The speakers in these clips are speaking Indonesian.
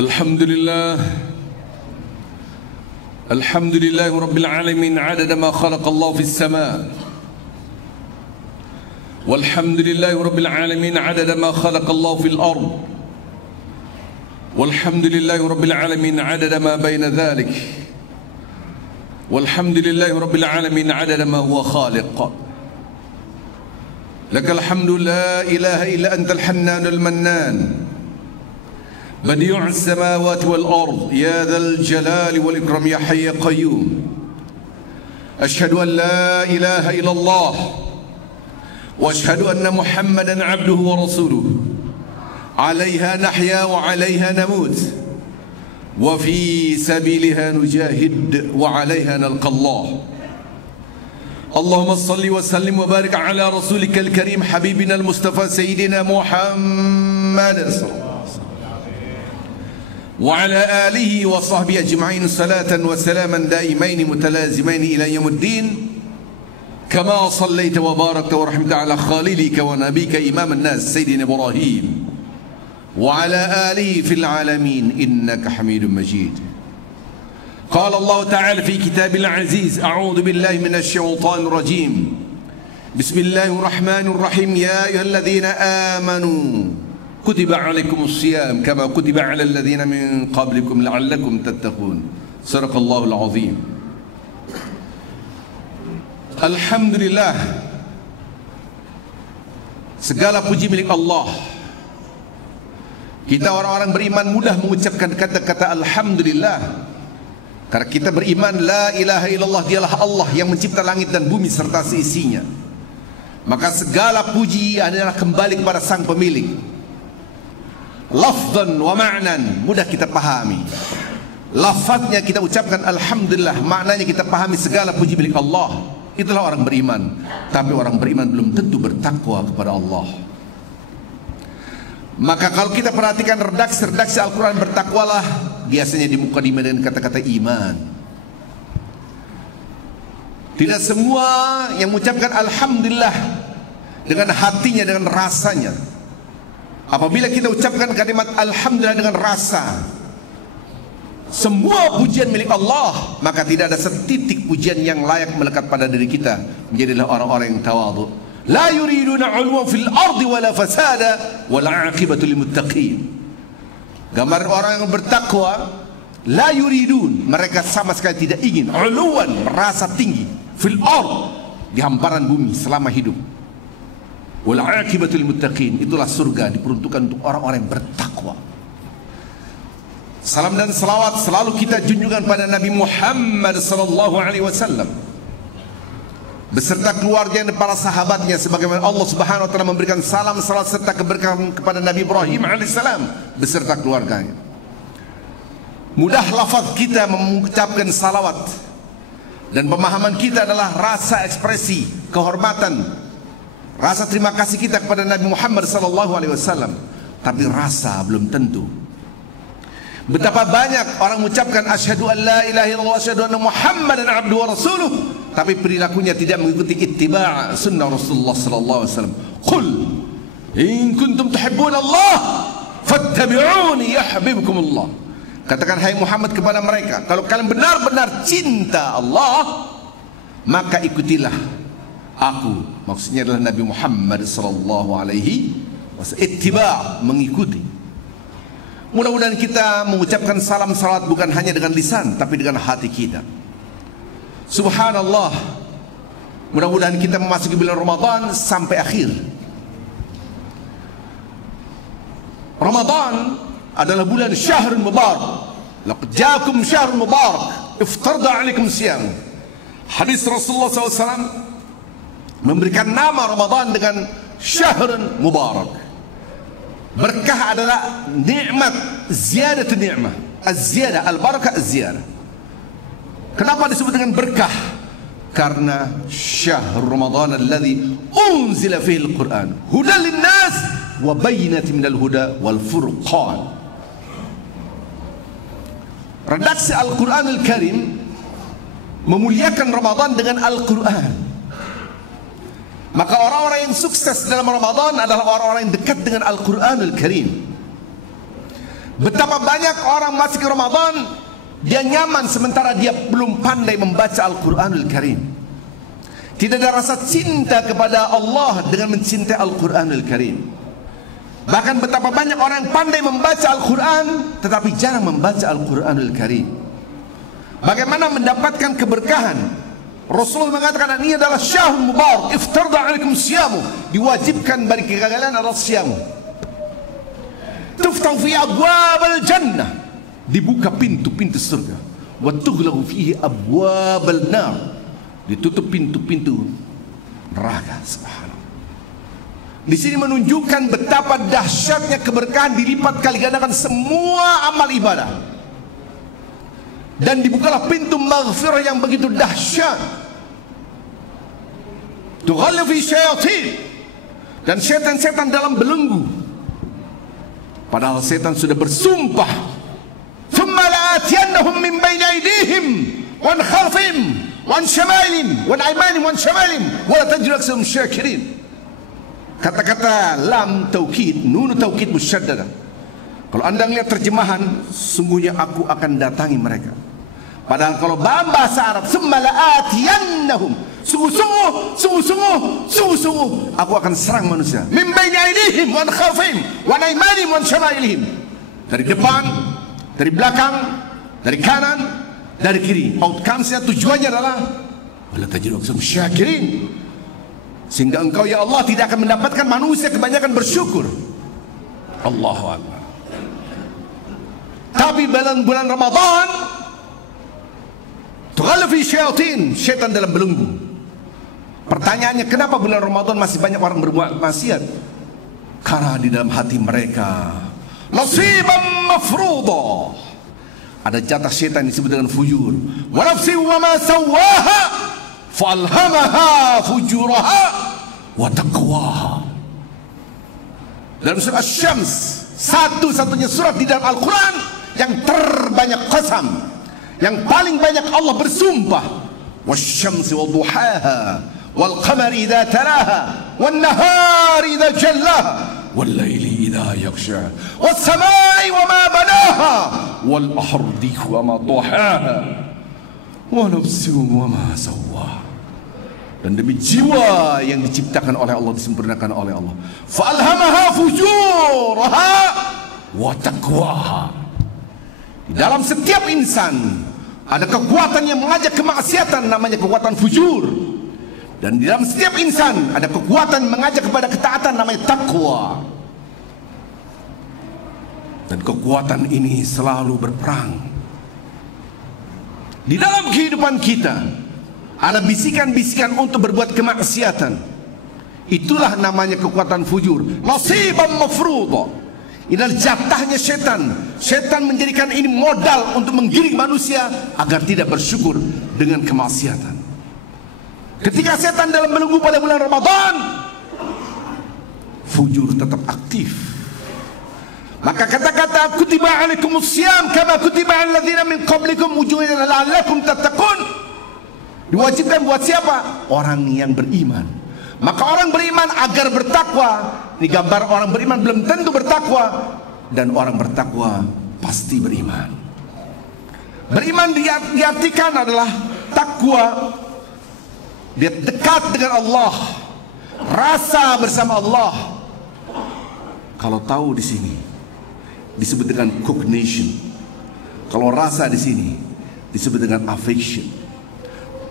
الحمد لله رب العالمين عدد ما خلق الله في السماء، والحمد لله رب العالمين عدد ما خلق الله في الأرض، والحمد لله رب العالمين عدد ما بين ذلك، والحمد لله رب العالمين عدد ما هو خالق. لك الحمد لا إله إلا أنت الحنان المنان، بديع السماوات والأرض، يا ذا الجلال والإكرام، يا حي يا قيوم. أشهد أن لا إله إلا الله، وأشهد أن محمدا عبده ورسوله، عليها نحيا وعليها نموت، وفي سبيلها نجاهد وعليها نلقى الله. اللهم صل وسلم وبارك على رسولك الكريم حبيبنا المصطفى سيدنا محمد صلى الله عليه وسلم، وعلى آله وصحبه أجمعين صلاة وسلاما دائمين متلازمين إلى يوم الدين، كما صليت وباركت ورحمت على خليلك ونبيك إمام الناس سيدنا إبراهيم وعلى آله في العالمين إنك حميد مجيد. قال الله تعالى في كتاب العزيز: أعوذ بالله من الشيطان الرجيم، بسم الله الرحمن الرحيم، يا أيها الذين آمنوا كتب عليكم الصيام كما كتب على الذين من قبلكم لعلكم تتقون. صدق الله العظيم. Alhamdulillah, segala puji milik Allah. Kita orang-orang beriman mudah mengucapkan kata-kata Alhamdulillah, karena kita beriman la ilaha illallah, dialah Allah yang mencipta langit dan bumi serta seisinya. Maka segala puji adalah kembali kepada sang pemilik. Lafzan wa ma'nan, mudah kita pahami. Lafaznya kita ucapkan Alhamdulillah, maknanya kita pahami segala puji milik Allah. Itulah orang beriman. Tapi orang beriman belum tentu bertakwa kepada Allah. Maka kalau kita perhatikan redaksi Al-Quran, bertakwalah biasanya di mukadimah dengan kata-kata iman. Tidak semua yang mengucapkan Alhamdulillah dengan hatinya, dengan rasanya. Apabila kita ucapkan kalimat Alhamdulillah dengan rasa, semua pujian milik Allah, maka tidak ada setitik pujian yang layak melekat pada diri kita. Menjadilah orang-orang yang tawadhu. La yuriduna 'ulwan fil ardi wala fasada wal 'aqibatu lil muttaqin. Gambar orang yang bertakwa, la yuridun, mereka sama sekali tidak ingin 'ulwan, merasa tinggi, fil ard, di hamparan bumi selama hidup. Wal 'aqibatu lil muttaqin, itulah surga diperuntukkan untuk orang-orang yang bertakwa. Salam dan salawat selalu kita junjungan pada Nabi Muhammad sallallahu alaihi wasallam beserta keluarga dan para sahabatnya, sebagaimana Allah Subhanahu wa taala memberikan salam salawat serta keberkahan kepada Nabi Ibrahim alaihissalam beserta keluarganya. Mudah lafaz kita mengucapkan salawat, dan pemahaman kita adalah rasa ekspresi kehormatan, rasa terima kasih kita kepada Nabi Muhammad sallallahu alaihi wasallam. Tapi rasa belum tentu. Betapa banyak orang mengucapkan asyhadu an la ilaha illallah wa asyhadu anna Muhammadan abduhu wa rasuluh, tapi perilakunya tidak mengikuti ittiba' sunnah Rasulullah sallallahu alaihi wasallam. Qul in kuntum tuhibbuna Allah fattabi'uni yahbibkumullah. Katakan hai Muhammad kepada mereka, kalau kalian benar-benar cinta Allah, maka ikutilah aku. Maksudnya adalah Nabi Muhammad sallallahu alaihi wasallam. Ittiba', mengikuti. Mudah-mudahan kita mengucapkan salam salawat bukan hanya dengan lisan, tapi dengan hati kita. Subhanallah, mudah-mudahan kita memasuki bulan Ramadan sampai akhir. Ramadan adalah bulan syahrul mubarak. Laqad ja'akum syahrul mubarak iftarada 'alaikum siyam. Hadis Rasulullah SAW memberikan nama Ramadan dengan syahrul mubarak. Berkah adalah nikmat, ziyadat nikmat, az-ziyadah, al-barakah az-ziyadah. Kenapa disebut dengan berkah? Karena syahr Ramadan alladzi unzila fihi al-Qur'an hudan lin-nas wa bayyinatin minal huda wal furqan. Redaksi Al-Qur'anul Karim memuliakan Ramadan dengan Al-Qur'an. Maka orang-orang yang sukses dalam Ramadan adalah orang-orang yang dekat dengan Al-Quranul Karim. Betapa banyak orang masuk ke Ramadan, dia nyaman sementara dia belum pandai membaca Al-Quranul Karim. Tidak ada rasa cinta kepada Allah dengan mencintai Al-Quranul Karim. Bahkan betapa banyak orang yang pandai membaca Al-Quran tetapi jarang membaca Al-Quranul Karim. Bagaimana mendapatkan keberkahan? Rasul mengatakan ini adalah syahrul mubarak, iftarda alaikum siyamu, diwajibkan bagi kalian adalah siyamu. Tuftahu fi abwabal jannah, dibuka pintu-pintu surga. Wa tughlaqu fihi abwabal nar, ditutup pintu-pintu neraka. Subhanallah. Di sini menunjukkan betapa dahsyatnya keberkahan, dilipat kali gandakan semua amal ibadah. Dan dibukalah pintu maghfirah yang begitu dahsyat. Tughallu fi syayatin, dan setan-setan dalam belenggu. Padahal setan sudah bersumpah, thumma la'atiyannahum min bayni aydihim wa min khalfihim wa an syama'ilihim wa an aymanihim wa an syama'ilihim wa la tajidu aktsarahum syakirin. Kata-kata lam taukid, nun taukid musyaddadah. Kalau anda lihat terjemahan, sungguhnya aku akan datangi mereka. Padahal kalau bahasa Arab, semmala'atiyannahum, sungguh-sungguh aku akan serang manusia. Min baini aydihim wa an khalfihim wa an aymanihim wa an syama'ilihim. Dari depan, dari belakang, dari kanan, dari kiri. Outcome-nya, tujuannya adalah wala tajidu aktsarahum syakirin. Sehingga engkau ya Allah tidak akan mendapatkan manusia kebanyakan bersyukur. Allahu Akbar. Tapi bulan Ramadan, tughallu fi syayatin, setan dalam belenggu. Pertanyaannya, kenapa bulan Ramadan masih banyak orang berbuat maksiat? Karena di dalam hati mereka nasiban mafruḍa, ada jatah setan disebut dengan fujur. Wa nafsi wa ma sawwaha falhamaha fujuraha wa taqwaha. Dalam surah Asy-Syams, satu-satunya surat di dalam Al-Quran yang terbanyak qasam, yang paling banyak Allah bersumpah. Wasyamsi wadduhaha wal qamari idza talaha wan nahari idza jallaha wal laili idza yaghsha was samai wama banaha wal ardi wama tahaha wa nafsin wama sawwaha. Dan demi jiwa yang diciptakan oleh Allah, disempurnakan oleh Allah. Fa'alhamaha fujuraha wa taqwaha. Di dalam setiap insan ada kekuatan yang mengajak kemaksiatan, namanya kekuatan fujur. Dan di dalam setiap insan ada kekuatan yang mengajak kepada ketaatan, namanya takwa. Dan kekuatan ini selalu berperang. Di dalam kehidupan kita ada bisikan-bisikan untuk berbuat kemaksiatan. Itulah namanya kekuatan fujur. Nasiban mafruḍa. Ini adalah jatahnya setan. Setan menjadikan ini modal untuk menggiring manusia agar tidak bersyukur dengan kemaksiatan. Ketika setan dalam belenggu pada bulan Ramadan, fujur tetap aktif. Maka kata-kata kutiba alaikumus syiyam kama kutiba alal ladzina min qablikum ujungnya la'allakum tattaqun, diwajibkan buat siapa? Orang yang beriman. Maka orang beriman agar bertakwa. Ini gambar orang beriman belum tentu bertakwa, dan orang bertakwa pasti beriman. Beriman diartikan adalah takwa, dia dekat dengan Allah, rasa bersama Allah. Kalau tahu di sini disebut dengan cognition. Kalau rasa di sini disebut dengan affection.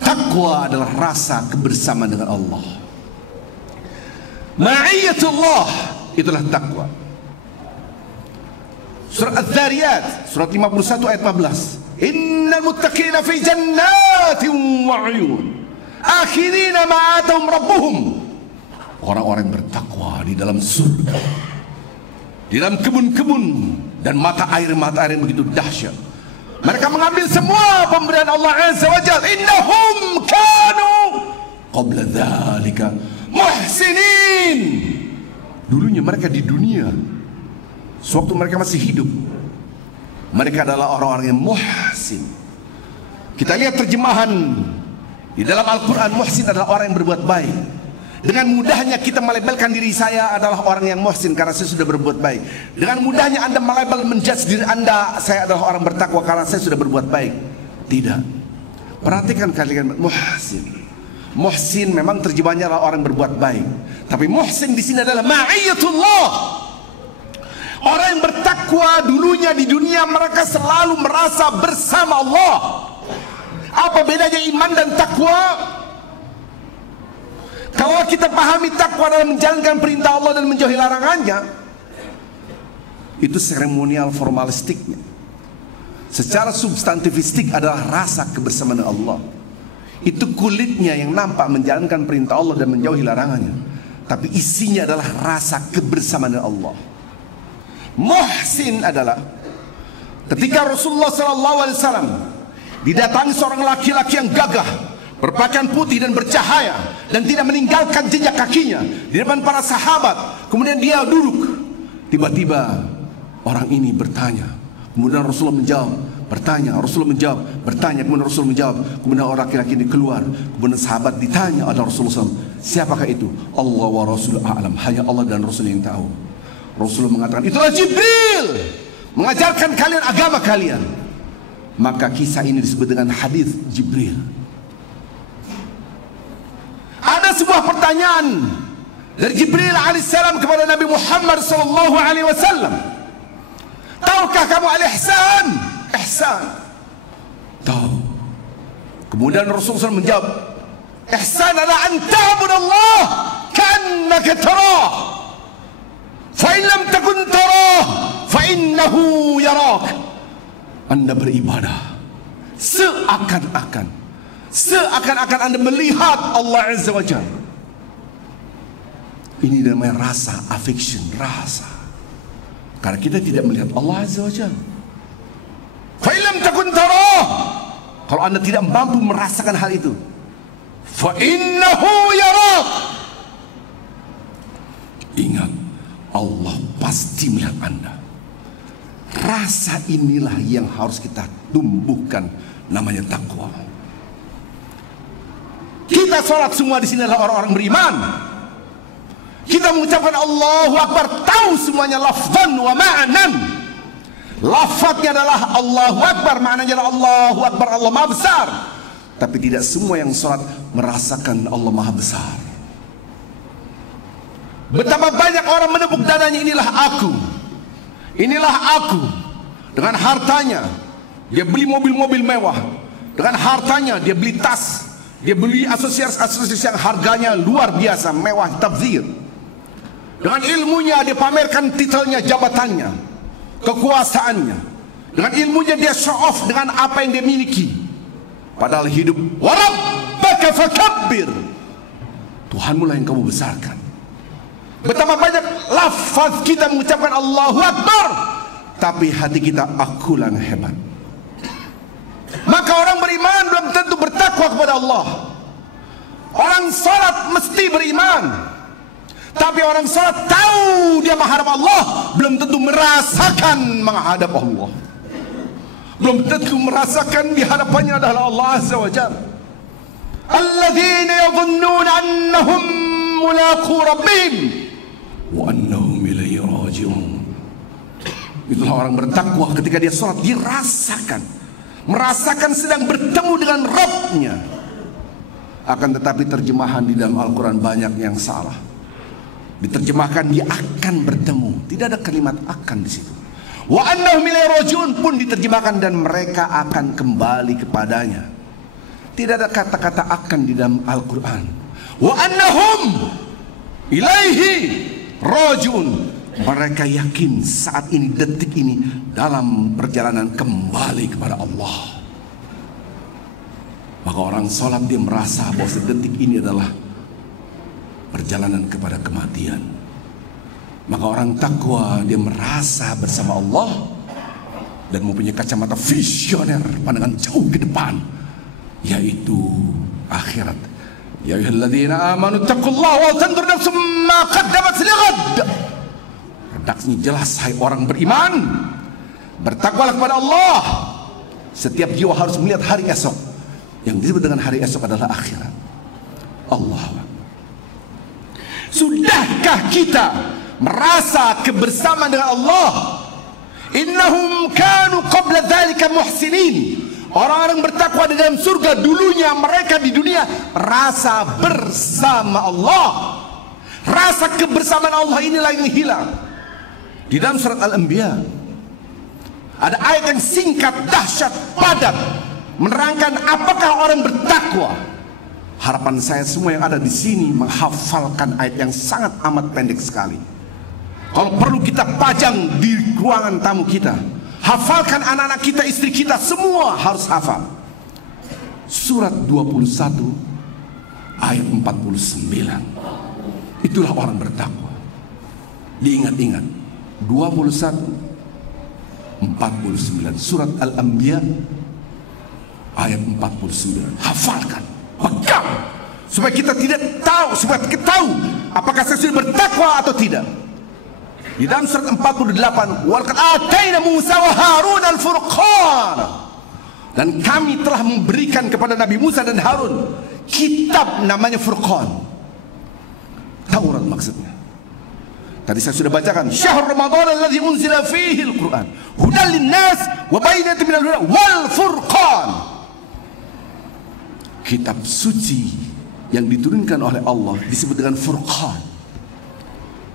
Takwa adalah rasa kebersamaan dengan Allah. Ma'iyatullah, itulah takwa. Surah Adz-Dzariyat, surat 51 ayat 14. Innal muttaqina fi jannatin wa 'uyun, akhirina ma atahum rabbuhum. Orang-orang yang bertakwa di dalam surga, di dalam kebun-kebun dan mata air yang begitu dahsyat. Mereka mengambil semua pemberian Allah Azza wa Jalla. Innahum kanu qabla dzalika muhsinin. Dulunya mereka di dunia, sewaktu mereka masih hidup, mereka adalah orang-orang yang muhsin. Kita lihat terjemahan di dalam Al-Quran, muhsin adalah orang yang berbuat baik. Dengan mudahnya kita melabelkan diri saya adalah orang yang muhsin karena saya sudah berbuat baik. Dengan mudahnya Anda melabel menjudge diri Anda, saya adalah orang bertakwa karena saya sudah berbuat baik. Tidak. Perhatikan kalian, muhsin. Muhsin memang terjemahannya adalah orang berbuat baik. Tapi muhsin di sini adalah ma'iyatullah. Orang yang bertakwa dulunya di dunia mereka selalu merasa bersama Allah. Apa bedanya iman dan takwa? Kalau kita pahami takwa dalam menjalankan perintah Allah dan menjauhi larangannya, itu seremonial formalistiknya. Secara substantifistik adalah rasa kebersamaan Allah. Itu kulitnya yang nampak menjalankan perintah Allah dan menjauhi larangannya, tapi isinya adalah rasa kebersamaan Allah. Muhsin adalah ketika Rasulullah SAW didatangi seorang laki-laki yang gagah, berpakaian putih dan bercahaya, dan tidak meninggalkan jejak kakinya di depan para sahabat. Kemudian dia duduk. Tiba-tiba orang ini bertanya. Kemudian Rasulullah menjawab, bertanya. Rasulullah menjawab, bertanya. Kemudian Rasulullah menjawab. Kemudian orang laki-laki ini keluar. Kemudian sahabat ditanya oleh Rasulullah SAW, siapakah itu? Allah wa Rasul a'lam. Hanya Allah dan Rasul yang tahu. Rasulullah mengatakan, itulah Jibril mengajarkan kalian agama kalian. Maka kisah ini disebut dengan hadis Jibril. Ada sebuah pertanyaan dari Jibril alaihissalam kepada Nabi Muhammad sallallahu alaihi wasallam. Tahukah kamu al-ihsan? Ihsan. Tahu. Kemudian Rasulullah SAW menjawab, ihsan adalah an ta'budallah ka'annaka tarah. Fa in lam takun tarah fa innahu yarak. Anda beribadah seakan-akan Anda melihat Allah Azza wa Jalla. Ini namanya rasa affection, rasa. Karena kita tidak melihat Allah Azza wa Jalla. Fa illam takun tarah, kalau Anda tidak mampu merasakan hal itu, fa innahu yarak. Ingat, Allah pasti melihat Anda. Rasa inilah yang harus kita tumbuhkan, namanya takwa. Kita sholat semua di sini adalah orang-orang beriman. Kita mengucapkan Allahu Akbar, tahu semuanya lafzan wa ma'nan. Lafaznya adalah Allahu Akbar, maknanya adalah Allahu Akbar, Allah Maha Besar. Tapi tidak semua yang sholat merasakan Allah Maha Besar. Betapa banyak orang menepuk dadanya, inilah aku. Inilah aku. Dengan hartanya dia beli mobil-mobil mewah. Dengan hartanya dia beli tas. Dia beli asosiasi yang harganya luar biasa, mewah, tabzir. Dengan ilmunya dia pamerkan titelnya, jabatannya, kekuasaannya. Dengan ilmunya dia show off dengan apa yang dia miliki. Padahal hidup, wa rabbaka fakabbir, Tuhanmu lah yang kamu besarkan. Betapa banyak lafaz kita mengucapkan Allahu Akbar, tapi hati kita akulah yang hebat. Maka orang beriman belum tentu bertakwa kepada Allah. Orang salat mesti beriman, tapi orang salat tahu dia menghadap Allah, belum tentu merasakan menghadap Allah. Belum tentu merasakan di hadapannya adalah Allah Azza wa Jalla. Alladzina yadhunnuna annahum mulaqu rabbihim wa annahum ilaihi raji'un. Itulah orang bertakwa, ketika dia salat dia merasakan sedang bertemu dengan Rabbnya. Akan tetapi terjemahan di dalam Al-Quran banyak yang salah. Diterjemahkan dia akan bertemu, tidak ada kalimat akan di situ. Wa annahum ilaihi raji'un pun diterjemahkan dan mereka akan kembali kepadanya. Tidak ada kata-kata akan di dalam Al-Quran. Wa annahum ilaihi raji'un. Mereka yakin saat ini, detik ini, dalam perjalanan kembali kepada Allah. Maka orang sholat dia merasa bahwa sedetik ini adalah perjalanan kepada kematian. Maka orang takwa dia merasa bersama Allah dan mempunyai kacamata visioner, pandangan jauh ke depan, yaitu akhirat. Ya ayyuhalladzina amanu taqullaha wa tanzur nafsum ma qaddamat lighad. Redaksinya jelas, hai orang beriman, bertakwalah kepada Allah. Setiap jiwa harus melihat hari esok. Yang disebut dengan hari esok adalah akhirat. Allah. Sudahkah kita merasa kebersamaan dengan Allah? Innahum kanu qabla dzalika muhsinin. Orang-orang bertakwa di dalam surga dulunya mereka di dunia rasa bersama Allah. Rasa kebersamaan Allah inilah yang hilang. Di dalam surat Al-Anbiya ada ayat yang singkat, dahsyat, padat, menerangkan apakah orang bertakwa. Harapan saya semua yang ada di sini menghafalkan ayat yang sangat amat pendek sekali. Kalau perlu kita pajang di ruangan tamu kita. Hafalkan anak-anak kita, istri kita, semua harus hafal. Surat 21 ayat 49. Itulah orang bertakwa. Diingat-ingat. 21 49. Surat Al-Anbiya ayat 49. Hafalkan, pegang, supaya kita tidak tahu, supaya kita tahu apakah saya sudah bertakwa atau tidak. Di dalam surat 48, walaqad ataina Musa wa Harun al-Furqan, dan kami telah memberikan kepada Nabi Musa dan Harun kitab namanya Furqan. Taurat maksudnya. Tadi saya sudah bacakan, syahr Ramadan alladzi unzila fihi al-Quran hudan lin-nas wa bayyinatin minal huda wal furqan. Kitab suci yang diturunkan oleh Allah disebut dengan Furqan.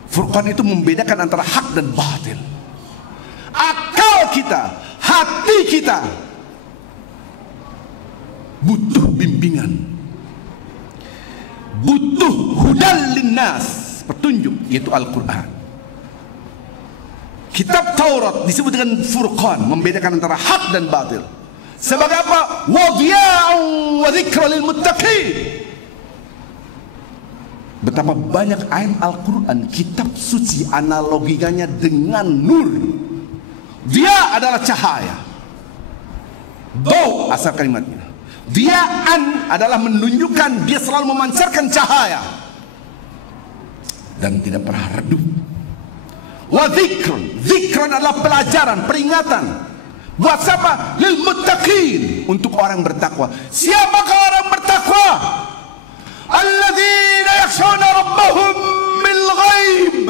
Furqan itu membedakan antara hak dan batil. Akal kita, hati kita butuh bimbingan, butuh hudan linnas, petunjuk, yaitu Al-Quran. Kitab Taurat disebut dengan Furqan, membedakan antara hak dan batil. Sebagai apa? Wadiya'un wa dzikra lil muttaqin. Betapa banyak ayat Al-Quran, kitab suci, analogikannya dengan nur. Dia adalah cahaya. Do asal kalimatnya. Dia'an adalah menunjukkan, dia selalu memancarkan cahaya dan tidak pernah redup. Wa dzikran, dzikran adalah pelajaran, peringatan. Buat siapa? Lil muttaqin, untuk orang bertakwa. Siapakah orang bertakwa? Alladzina yakhshawna rabbahum bil ghaib,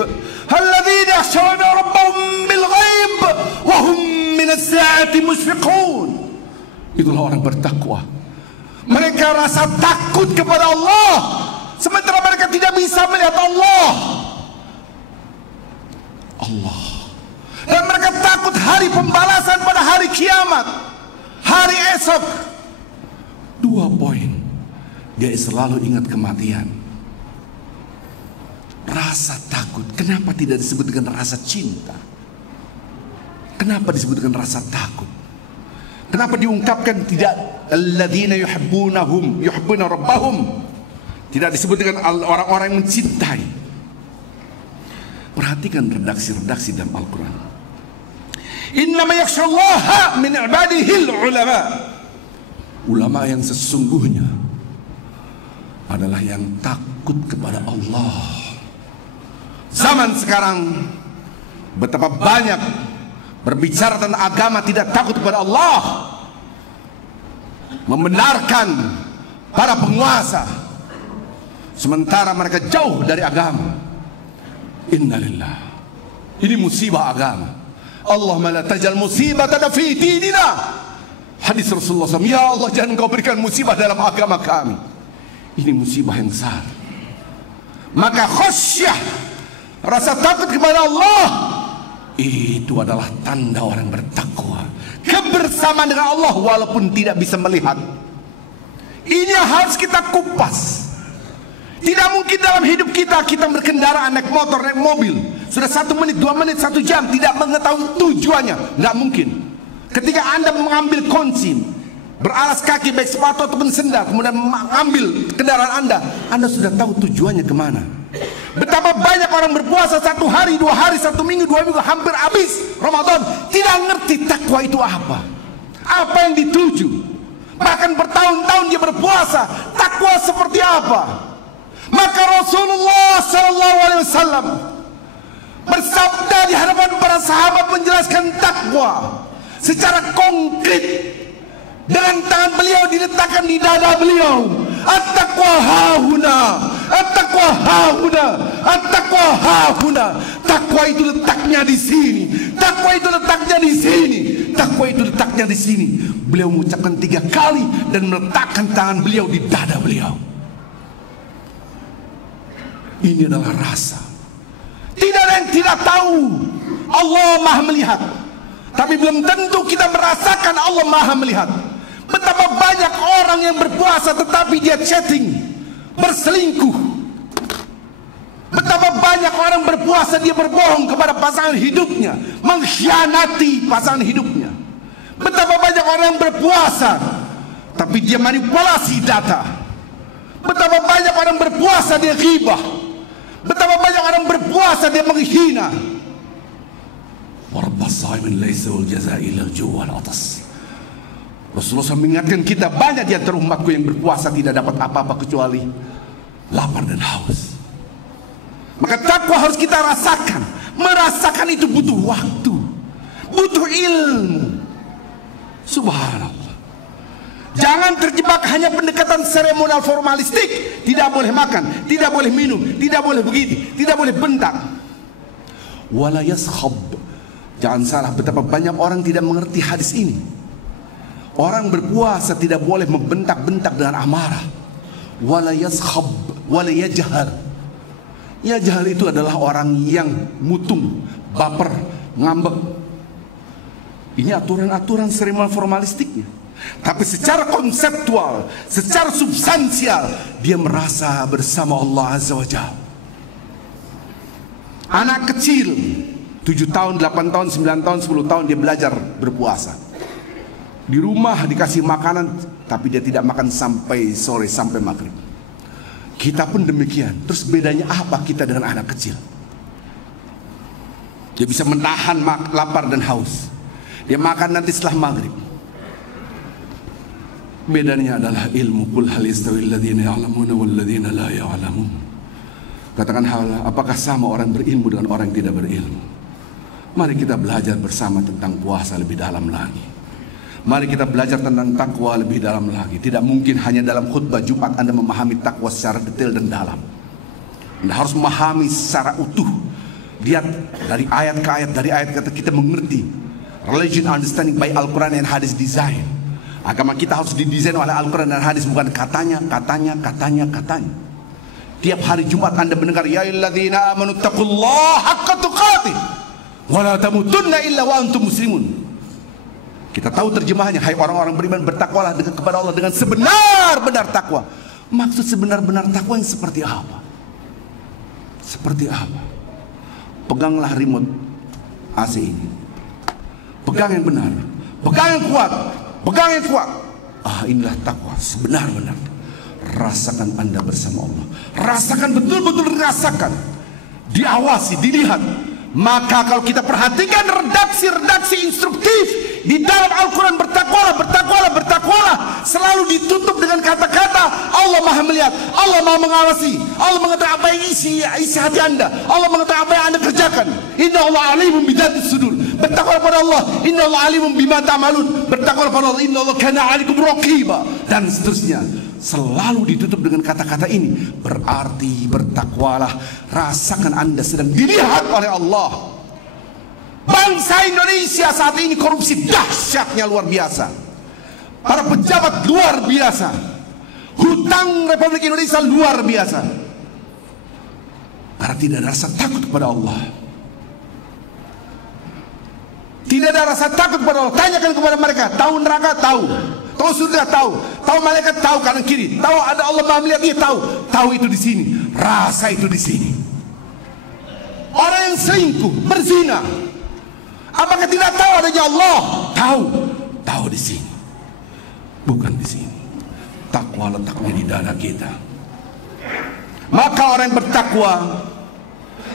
alladzina yakhshawna rabbahum bil ghaib wa hum min as-sa'ati mushfiqun. Itulah orang bertakwa. Mereka rasa takut kepada Allah, sementara mereka tidak bisa melihat Allah. Dan mereka takut hari pembalasan pada hari kiamat, hari esok. 2 poin. Dia selalu ingat kematian. Rasa takut. Kenapa tidak disebut dengan rasa cinta? Kenapa disebut dengan rasa takut? Kenapa diungkapkan tidak alladzina yuhibbuna rabbahum? Tidak disebut dengan orang-orang yang mencintai. Perhatikan redaksi-redaksi dalam Al-Quran. Innama yakhshallaha min ibadihil ulama. Ulama yang sesungguhnya adalah yang takut kepada Allah. Zaman sekarang betapa banyak berbicara tentang agama tidak takut kepada Allah, membenarkan para penguasa, sementara mereka jauh dari agama. Innalillah. Ini musibah agama. Allahumma la tajal musibatana fi dinina. Hadis Rasulullah SAW, ya Allah jangan kau berikan musibah dalam agama kami. Ini musibah yang besar. Maka khasyah, rasa takut kepada Allah, itu adalah tanda orang bertakwa. Kebersamaan dengan Allah walaupun tidak bisa melihat. Ini harus kita kupas. Tidak mungkin dalam hidup kita berkendaraan, naik motor, naik mobil, sudah 1 menit, 2 menit, 1 jam tidak mengetahui tujuannya. Tidak mungkin. Ketika Anda mengambil kunci, beralas kaki baik sepatu ataupun sendal, kemudian mengambil kendaraan Anda sudah tahu tujuannya kemana. Betapa banyak orang berpuasa 1 hari, 2 hari, 1 minggu, 2 minggu, hampir habis Ramadan, tidak ngerti takwa itu apa yang dituju. Bahkan bertahun-tahun dia berpuasa, takwa seperti apa. Maka Rasulullah SAW bersabda di hadapan para sahabat menjelaskan takwa secara konkret. Dengan tangan beliau diletakkan di dada beliau. At-taqwa hahuna. At-taqwa hahuna, at-taqwa hahuna. Takwa itu letaknya di sini. Takwa itu letaknya di sini. Takwa itu letaknya di sini. Beliau mengucapkan 3 kali dan meletakkan tangan beliau di dada beliau. Ini adalah rasa. Tidak ada yang tidak tahu Allah Maha melihat, tapi belum tentu kita merasakan Allah Maha melihat. Betapa banyak orang yang berpuasa tetapi dia chatting, berselingkuh. Betapa banyak orang berpuasa dia berbohong kepada pasangan hidupnya, mengkhianati pasangan hidupnya. Betapa banyak orang yang berpuasa tapi dia manipulasi data. Betapa banyak orang berpuasa dia ghibah. Betapa banyak orang berpuasa dia menghina. Rasulullah SAW mengingatkan kita, banyak di antara umatku yang berpuasa tidak dapat apa-apa kecuali lapar dan haus. Maka takwa harus kita rasakan. Merasakan itu butuh waktu, butuh ilmu. Subhanallah. Jangan terjebak hanya pendekatan seremonial formalistik. Tidak boleh makan, tidak boleh minum, tidak boleh begini, tidak boleh bentak. Wala yaskhab. Jangan salah, betapa banyak orang tidak mengerti hadis ini. Orang berpuasa tidak boleh membentak-bentak dengan amarah. Wala yaskhab, wala yajhal. Yajhal itu adalah orang yang mutung, baper, ngambek. Ini aturan-aturan seremonial formalistiknya. Tapi secara konseptual, secara substansial, dia merasa bersama Allah Azza wa Jalla. Anak kecil 7 tahun, 8 tahun, 9 tahun, 10 tahun dia belajar berpuasa. Di rumah dikasih makanan, tapi dia tidak makan sampai sore, sampai maghrib. Kita pun demikian. Terus bedanya apa kita dengan anak kecil? Dia bisa menahan lapar dan haus. Dia makan nanti setelah maghrib. Bedanya adalah ilmu. Qul hal yastawil ladzina ya'lamuna wal ladzina la ya'lamun. Katakan apakah sama orang berilmu dengan orang yang tidak berilmu? Mari kita belajar bersama tentang puasa lebih dalam lagi. Mari kita belajar tentang takwa lebih dalam lagi. Tidak mungkin hanya dalam khutbah Jumat Anda memahami takwa secara detail dan dalam. Anda harus memahami secara utuh. Lihat dari ayat ke ayat, dari ayat kata kita mengerti. Religion understanding by Al-Quran and Hadis design. Agama kita harus didesain oleh Al-Quran dan hadis, bukan katanya. Tiap hari Jumat Anda mendengar, ya ayyuhalladzina amanu taqullaha haqqa tuqatih wa la tamutunna illa wa antum muslimun. Kita tahu terjemahannya, hai orang-orang beriman, bertakwalah kepada Allah dengan sebenar-benar takwa. Maksud sebenar-benar takwa yang seperti apa? Seperti apa? Peganglah remote AC ini. Pegang yang benar, pegang yang kuat. Pegang yang kuat. Inilah takwa sebenar-benar. Rasakan Anda bersama Allah. Rasakan, betul-betul rasakan. Diawasi, dilihat. Maka kalau kita perhatikan redaksi-redaksi instruktif di dalam Al-Quran, bertakwalah, selalu ditutup dengan kata-kata Allah Maha melihat, Allah Maha mengawasi, Allah mengetahui apa yang isi hati Anda, Allah mengetahui apa yang Anda kerjakan. Inna Allah alimun bidatis sudur. Bertakwalah pada Allah, Inna Allah alimun bima ta'malun. Bertakwalah pada Allah, Inna Allah kana 'alaikum raqiba, dan seterusnya. Selalu ditutup dengan kata-kata ini. Berarti bertakwalah, rasakan Anda sedang dilihat oleh Allah. Bangsa Indonesia saat ini korupsi dahsyatnya luar biasa. Para pejabat luar biasa. Hutang Republik Indonesia luar biasa. Karena tidak ada rasa takut kepada Allah. Tidak ada rasa takut kepada Allah. Tanyakan kepada mereka, tahu neraka? Tahu. Tahu surga? Tahu. Tahu malaikat? Tahu kanan kiri. Tahu ada Allah Maha melihat? Dia tahu. Tahu itu di sini. Rasa itu di sini. Orang yang selingkuh, berzina, apakah tidak tahu adanya Allah? Tahu. Tahu di sini. Bukan di sini. Takwa letaknya di dada kita. Maka orang yang bertakwa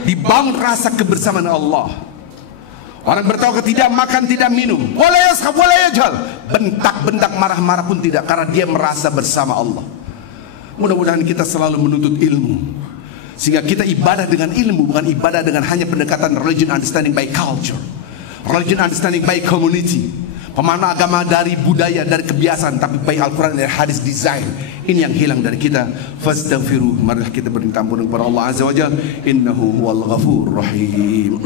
dibangun rasa kebersamaan Allah. Orang bertakwa tidak makan, tidak minum, wala yashab, wala yajhal, bentak-bentak, marah-marah pun tidak, karena dia merasa bersama Allah. Mudah-mudahan kita selalu menuntut ilmu, sehingga kita ibadah dengan ilmu, bukan ibadah dengan hanya pendekatan religion understanding by culture, religion understanding by community, Pemahaman agama dari budaya, dari kebiasaan, tapi baik Al-Quran dari hadis, desain. Ini yang hilang dari kita. Fastaghfiruh, marilah kita berminta ampun kepada Allah Azza wa Jalla. Innahu huwal ghafurur rahim.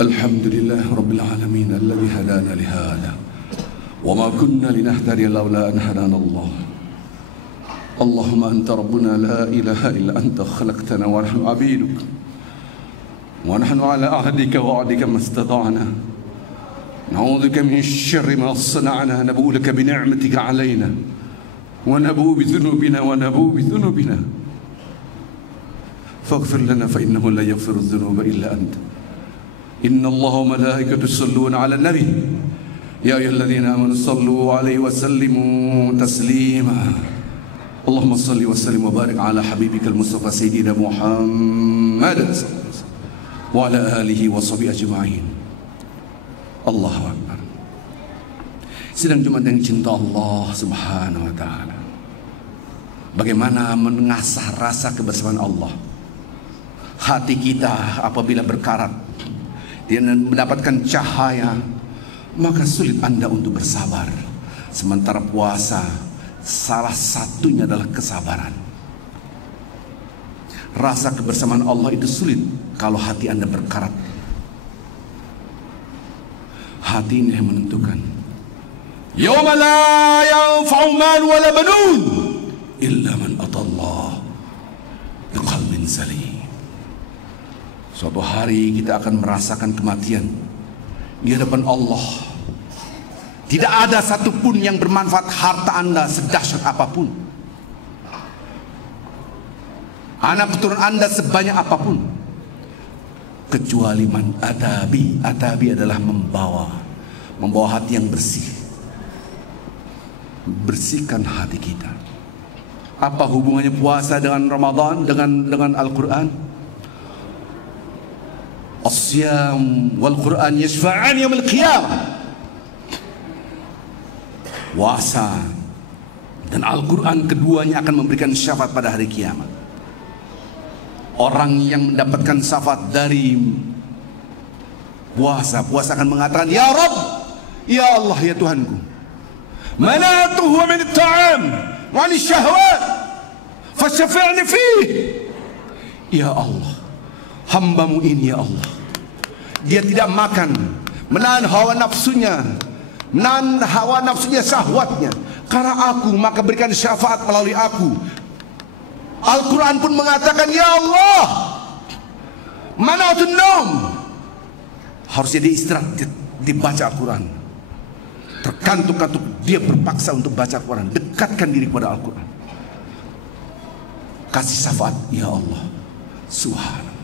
Alhamdulillah Rabbil Alamin alladhi hadana lihada wa ma kunna linahtadiya laula an hadana Allah. Allahumma anta rabbuna la ilaha illa anta khalaqtana wa nahnu abiduk wa nahnu ala ahdika wa wa'dika mastata'na na'udzubika min syarri ma sana'na nabu'u laka bi ni'matika 'alaina wa nabu'u bi dhunubina faghfir lana fa innahu la yaghfiru dhunuba illa anta. Inna Allah wa malaikatu yusalluna ala nabi ya ayyuhalladzina amanu sallu alaihi wa sallimu taslima. Allahumma salli wa sallim wa barik ala habibikal mustafa sayyidina Muhammad wa ala alihi wa sahbihi ajma'in. Allahu akbar. Sidang Jumat yang cinta Allah Subhanahu wa taala. Bagaimana mengasah rasa kebersamaan Allah. Hati kita apabila berkarat dia mendapatkan cahaya, maka sulit Anda untuk bersabar. Sementara puasa salah satunya adalah kesabaran. Rasa kebersamaan Allah itu sulit kalau hati Anda berkarat. Hati ini yang menentukan. Yauma la yanfa'u mal wala banun illa man atallah biqalbin salim. Suatu hari kita akan merasakan kematian di hadapan Allah. Tidak ada satupun yang bermanfaat harta Anda sedahsyat apapun, anak keturunan Anda sebanyak apapun, kecuali man adabi. Adabi adalah membawa hati yang bersih. Bersihkan hati kita. Apa hubungannya puasa dengan Ramadan, dengan Al-Quran? As-siyam wal Quran yashfa'an yaumil qiyamah. Puasa dan Al-Quran keduanya akan memberikan syafaat pada hari kiamat. Orang yang mendapatkan syafaat dari puasa akan mengatakan, Ya Rabb, Ya Allah, Ya Tuhanku, mana'tuhu min at-ta'am wa min syahwat fasyafi'ni fihi. Ya Allah, hambamu ini ya Allah, dia tidak makan, menahan hawa nafsunya, syahwatnya karena aku, maka berikan syafaat melalui aku. Al-Quran pun mengatakan, Ya Allah, mana'atun naum, harusnya dia istirahat, dibaca Al-Quran. Terkantuk-kantuk dia berpaksa untuk baca Al-Quran. Dekatkan diri kepada Al-Quran, kasih syafaat, Ya Allah. Subhanallah.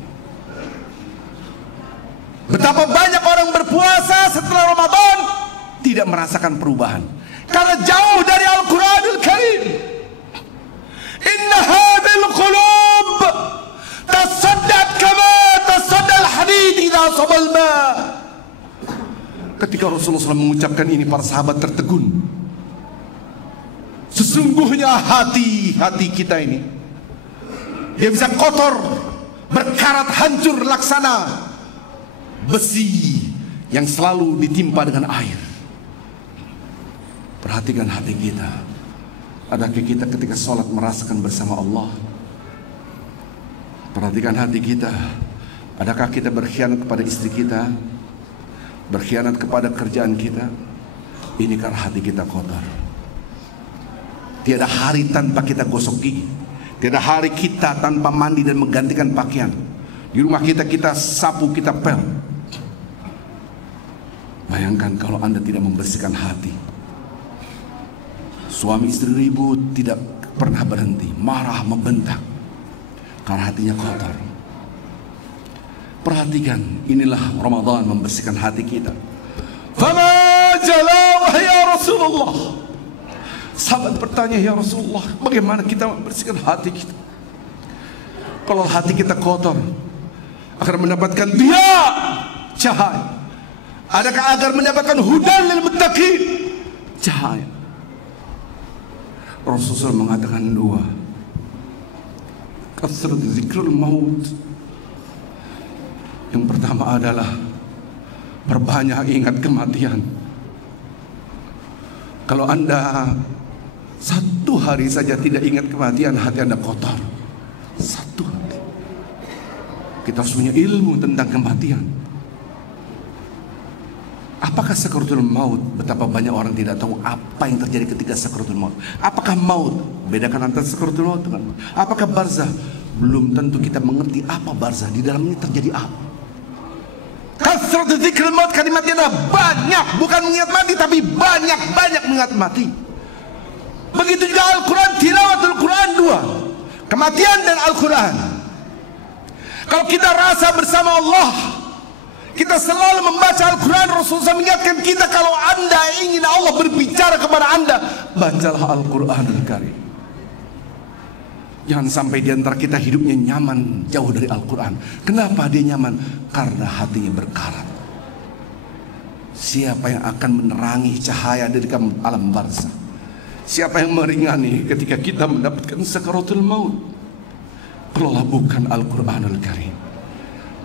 Betapa banyak orang berpuasa setelah Ramadan tidak merasakan perubahan karena jauh dari Al-Quranul Karim. Inna hadhil qulub tasaddat kama tasaddal hadid idza sabal ma. Ketika Rasulullah SAW mengucapkan ini, para sahabat tertegun. Sesungguhnya hati kita ini, dia bisa kotor, berkarat, hancur laksana besi yang selalu ditimpa dengan air. Perhatikan hati kita. Adakah kita ketika sholat merasakan bersama Allah? Perhatikan hati kita. Adakah kita berkhianat kepada istri kita, berkhianat kepada kerjaan kita? Ini karena hati kita kotor. Tiada hari tanpa kita gosok gigi. Tiada hari kita tanpa mandi dan menggantikan pakaian. Di rumah kita sapu, kita pel. Bayangkan kalau Anda tidak membersihkan hati. Suami istri ribut, tidak pernah berhenti, marah, membentak karena hatinya kotor. Perhatikan, inilah Ramadan membersihkan hati kita. Fama jala ya Rasulullah. Sahabat bertanya, Ya Rasulullah, bagaimana kita membersihkan hati kita? Kalau hati kita kotor, agar mendapatkan dia cahaya. Adakah agar mendapatkan hudan lil muttaqin, cahaya? Rasulullah mengatakan dua. Kasrat zikrul maut. Yang pertama adalah perbanyak ingat kematian. Kalau Anda satu hari saja tidak ingat kematian, hati Anda kotor. Satu hari. Kita harus punya ilmu tentang kematian. Apakah sakaratul maut? Betapa banyak orang tidak tahu apa yang terjadi ketika sakaratul maut. Apakah maut? Bedakan antara sakaratul maut dengan maut. Apakah barzah? Belum tentu kita mengerti apa barzah. Di dalamnya terjadi apa. Kasratul zikrul maut, kalimatnya adalah banyak, bukan mengingat mati, tapi banyak mengingat mati. Begitu juga Al-Quran, tilawatul Quran dua, kematian dan Al-Quran. Kalau kita rasa bersama Allah, kita selalu membaca Al-Quran. Rasulullah mengingatkan kita, kalau Anda ingin Allah berbicara kepada Anda, bacalah Al-Quranul Karim. Jangan sampai di antara kita hidupnya nyaman jauh dari Al-Quran. Kenapa dia nyaman? Karena hatinya berkarat. Siapa yang akan menerangi cahaya dari alam barzah? Siapa yang meringani ketika kita mendapatkan sakaratul maut? Kalaulah bukan Al-Quranul Karim.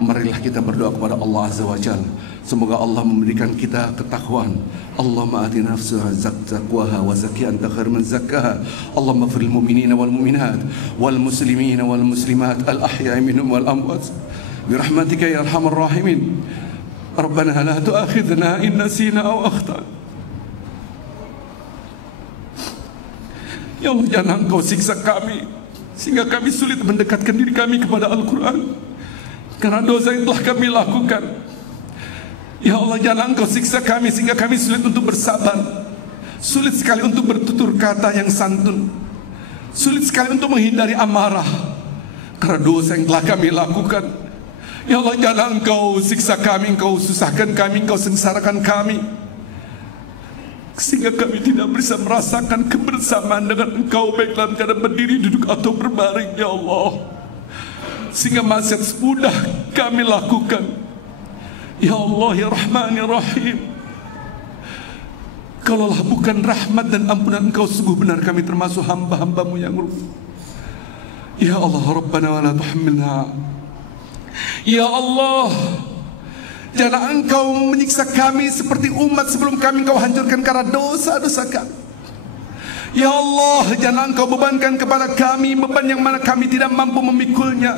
Marilah kita berdoa kepada Allah Azza wa Jalla. Semoga Allah memberikan kita ketakwaan. Allahumma ati nafsaha taqwaha wa zakkiha anta khairu man zakkaha. Allahumma ighfir lil mu'minina wal mu'minat wal muslimina wal muslimat al ahya'i minhum wal amwat bi rahmatika ya arhamar rahimin. Rabbana la tu'akhidhna in nasina aw akhtana. Ya Allah, jangan Engkau siksa kami sehingga kami sulit mendekatkan diri kami kepada Al-Quran karena dosa yang telah kami lakukan. Ya Allah, jangan Engkau siksa kami sehingga kami sulit untuk bersabar, sulit sekali untuk bertutur kata yang santun, sulit sekali untuk menghindari amarah karena dosa yang telah kami lakukan. Ya Allah, jangan Engkau siksa kami, Engkau susahkan kami, Engkau sengsarakan kami sehingga kami tidak bisa merasakan kebersamaan dengan Engkau baik dalam keadaan berdiri, duduk atau berbaring. Ya Allah, sehingga maksiat mudah kami lakukan. Ya Allah, ya Rahman, ya Rahim, kalaulah bukan rahmat dan ampunan Engkau, sungguh benar kami termasuk hamba-hambamu yang rugi. Ya Allah, Rabbana wa la tuhammilna. Ya Allah, jangan Engkau menyiksa kami seperti umat sebelum kami, Engkau hancurkan karena dosa-dosa kami. Ya Allah, jangan Engkau bebankan kepada kami beban yang mana kami tidak mampu memikulnya.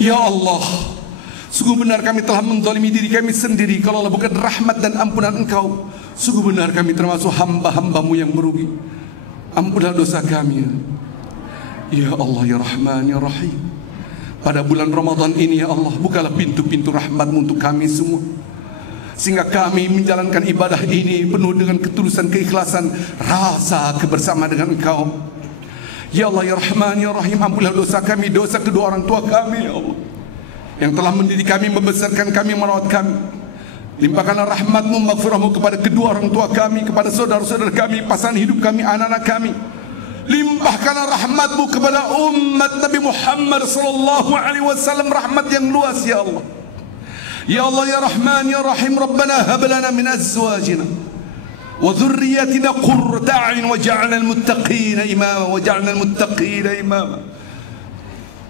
Ya Allah, sungguh benar kami telah menzalimi diri kami sendiri. Kalau bukan rahmat dan ampunan Engkau, sungguh benar kami termasuk hamba-hambamu yang merugi. Ampunlah dosa kami. Ya Allah, ya Rahman, ya Rahim, pada bulan Ramadan ini ya Allah, bukalah pintu-pintu rahmat-Mu untuk kami semua, sehingga kami menjalankan ibadah ini penuh dengan ketulusan, keikhlasan, rasa kebersamaan dengan Engkau. Ya Allah, ya Rahman, ya Rahim, ampunlah dosa kami, dosa kedua orang tua kami ya Allah, yang telah mendidik kami, membesarkan kami, merawat kami. Limpahkanlah rahmat-Mu, maghfirah-Mu kepada kedua orang tua kami, kepada saudara-saudara kami, pasangan hidup kami, anak-anak kami. Limpahkanlah rahmat-Mu kepada umat Nabi Muhammad sallallahu alaihi wasallam, rahmat yang luas ya Allah. Ya Allah, ya Rahman, ya Rahim, Rabbana hab lana min azwajina wa dhurriyyatina qurrata a'yun waj'alna al-muttaqina imama.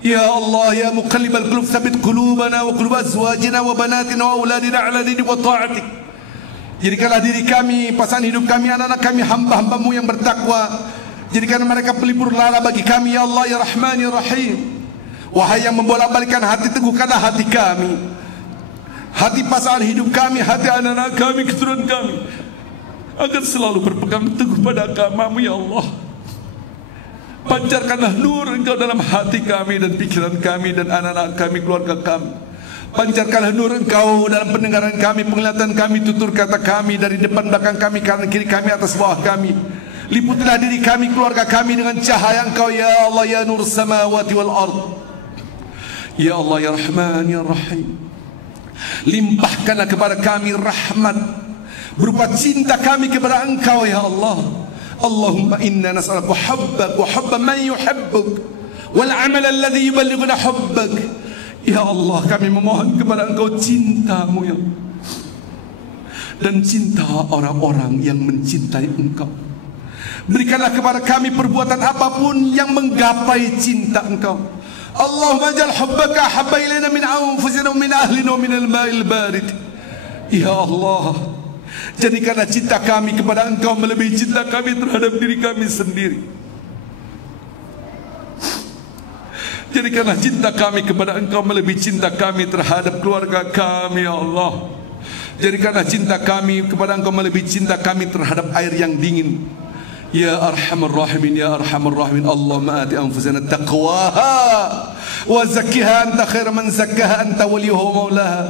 Ya Allah, ya muqallibal qulub, tsabbit qulubana wa qulub azwajina wa banatina wa auladina ala dinik wa ta'atik. Jadikanlah diri kami, pasangan hidup kami, anak-anak kami hamba-hamba-Mu yang bertakwa. Jadikan mereka pelipur lara bagi kami ya Allah, ya Rahman, ya Rahim. Wahai yang membolak-balikkan hati, teguhkanlah hati kami, hati pasangan hidup kami, hati anak-anak kami, keturunan kami, agar selalu berpegang teguh pada agama-Mu ya Allah. Pancarkanlah nur Engkau dalam hati kami dan pikiran kami dan anak-anak kami, keluarga kami. Pancarkanlah nur Engkau dalam pendengaran kami, penglihatan kami, tutur kata kami, dari depan belakang kami, kanan kiri kami, atas bawah kami. Liputilah diri kami, keluarga kami dengan cahaya Engkau ya Allah, ya nur samawati wal ard. Ya Allah, ya Rahman, ya Rahim, limpahkanlah kepada kami rahmat berupa cinta kami kepada Engkau ya Allah. Allahumma inna nas'aluka hubbak wa hubba man yuhibbuk wal amal alladhi yuballighuna hubbak. Ya Allah, kami memohon kepada Engkau cinta-Mu ya, dan cinta orang-orang yang mencintai Engkau. Berikanlah kepada kami perbuatan apapun yang menggapai cinta Engkau. Allahumma jal hubbaka habba ilaina min anfusina min ahlina min al-ma'il barid. Ya Allah, jadikanlah cinta kami kepada Engkau melebihi cinta kami terhadap diri kami sendiri. Jadikanlah cinta kami kepada Engkau melebihi cinta kami terhadap keluarga kami, ya Allah. Jadikanlah cinta kami kepada Engkau melebihi cinta kami terhadap air yang dingin. Ya Arhamar Rahimin, Ya Arhamar Rahimin. Allahumma ati anfusana taqwaha wa zakkiha anta khairu man zakkaha anta waliyuha wa maulaha.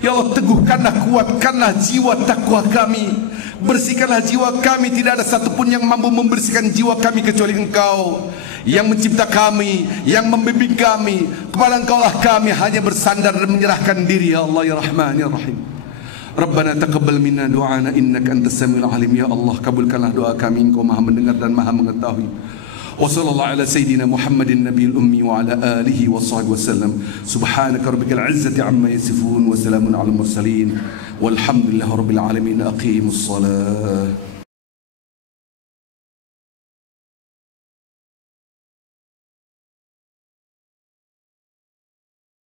Ya Allah, teguhkanlah, kuatkanlah jiwa takwa kami. Bersihkanlah jiwa kami. Tidak ada satupun yang mampu membersihkan jiwa kami kecuali Engkau yang mencipta kami, yang membimbing kami. Kepada Engkau lah kami hanya bersandar dan menyerahkan diri. Ya Allah, Ya Rahman, Ya Rahim. Rabbana taqabbal minna du'ana innaka antas samiul alim. Ya Allah, kabulkanlah doa kami, Engkau Maha mendengar dan Maha mengetahui. Wa sallallahu ala sayyidina Muhammadin nabiyil ummi wa ala alihi wa sahbihi wasallam. Subhanaka rabbikal izzati amma yasifun wa salamun alal mursalin walhamdulillahi rabbil alamin. Aqimus salat.